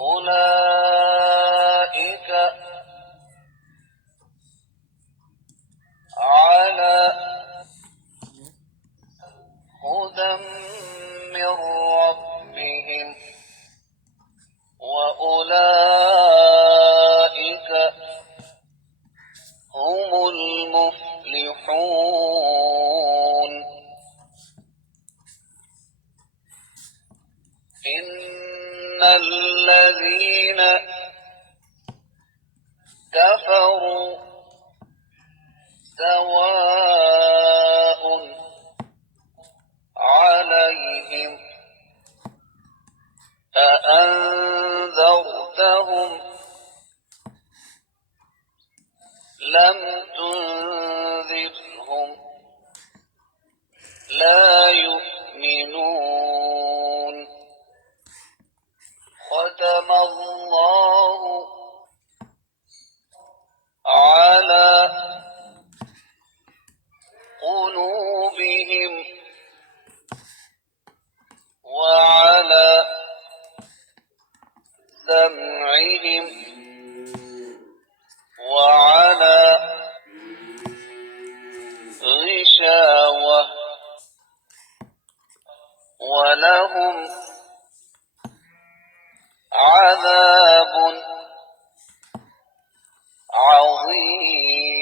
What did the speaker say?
أولئك على هدى من ربهم وأولئك هم المفلحون إن الذين كفروا سواء عليهم أأنذرتهم لم تنذرهم لا يؤمنون ختم الله على قلوبهم وعلى سمعهم وعلى غشاوة ولهم عذاب عظيم